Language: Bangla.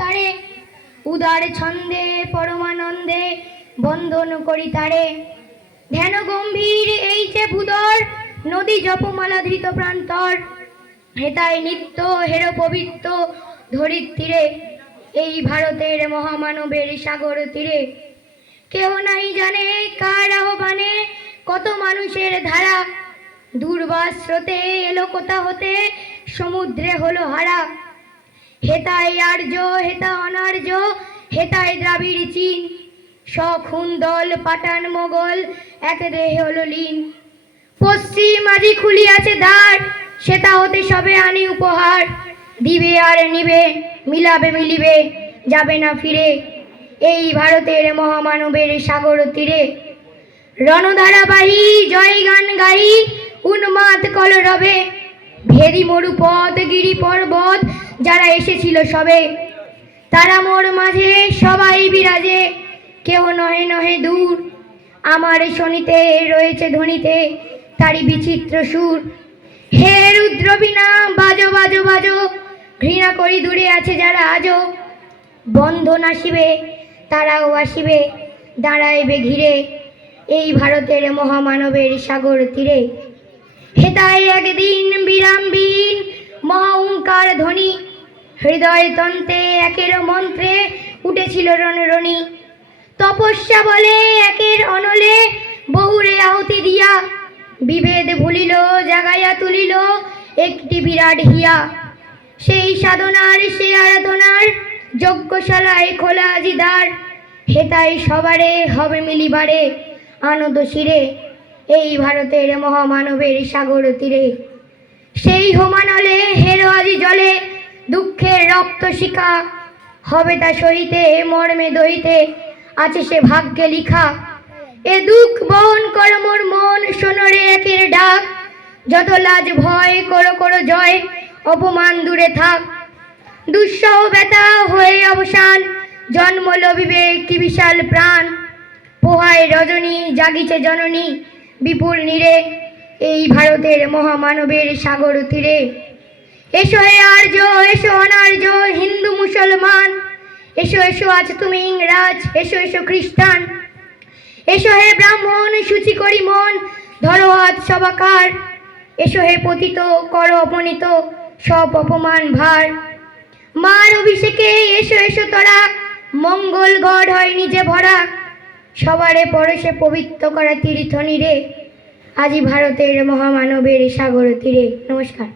তারে, উদার ছন্দে পরমানন্দে বন্দন করি তারে। ধ্যান গম্ভীর এই যে ভূদর, নদী জপমালা ধৃত প্রান্তর, হেতায় নিত্য হের পবিত্র ধরিত্রীরে, এই ভারতের মহামানবের সাগর তীরে। কেহ নাই জানে কার আহ্বানে কত মানুষের ধারা, দুর্বাস স্রোতে এলো কোথা হতে সমুদ্রে হলো হারা। হেতায় আর্য হেতা অনার্য, হেতায় দ্রাবিড় চীন, সখুন দল পাঠান মোগল এক দেহে হলো লীন। পশ্চিম আজি খুলিয়াছে দ্বার, সেটা হতে সবে আনি উপহার, দিবে আর নিবে মিলাবে মিলিবে যাবে না ফিরে, এই ভারতের মহামানবের সাগর তীরে। রণধারাবাহী জয় গান গাই উন্মাদ কলরবে, ভেরি মরুপথ গিরি পর্বত যারা এসেছিল সবে, তারা মোর মাঝে সবাই বিরাজে, কেউ নহে নহে দূর, আমার শনিতে রয়েছে ধ্বনিতে তারি বিচিত্র সুর। হে রুদ্র বীণা বাজো বাজো বাজো, ঘৃণা করি দূরে আছে যারা আজো, বন্ধন আসিবে তারাও আসিবে দাঁড়াইবে ঘিরে, এই ভারতের মহামানবের সাগর তীরে। হেতায় একদিন বিরামবিহীন মহা ওঙ্কার ধ্বনি, হৃদয় তন্তে একের মন্ত্রে উঠেছিল রণরণি। তপস্যা বলে একের অনলে বহুরে আহুতি দিয়া, বিভেদ ভুলিল জাগাইয়া তুলিল একটি বিরাট হিয়া। সেই সাধনার সে আরাধনার যজ্ঞশালায় খোলা আজি দ্বার, হেতাই সবারে হবে মিলিবারে আনন্দ শিরে, এই ভারতের মহামানবের সাগর তীরে। সেই হোমানলে হেরো আজি জলে দুঃখের রক্ত শিখা, হবে তা সহিতে মর্মে দহিতে আছে সে ভাগ্যে লিখা। এ দুঃখ বহন কর মোর মন, সোনরে একের ডাক, যত লাজ ভয় করো করো জয়, অপমান দূরে থাক। দুঃসহ ব্যথা হয়ে অবসান, জন্মল বিবেক কি বিশাল প্রাণ, পোহায় রজনী জাগিছে জননী বিপুল নীরে, এই ভারতের মহামানবের সাগর তীরে। এসো হে আর্য এসো অনার্য হিন্দু মুসলমান, এসো এসো আজ তুমি ইংরাজ, এসো এসো খ্রিস্টান, এসো হে ব্রাহ্মণ শুচি করি মন ধরো হাত সবাকার, এসো হে পতিত কর অপনীত সব অপমান ভার। মার অভিষেকে এসো এসো তোরা, মঙ্গল গড় হয় নিজে ভরা, সবারে পরশে পবিত্র করা তীর্থ নীরে, আজি ভারতের মহামানবের সাগর তীরে। নমস্কার।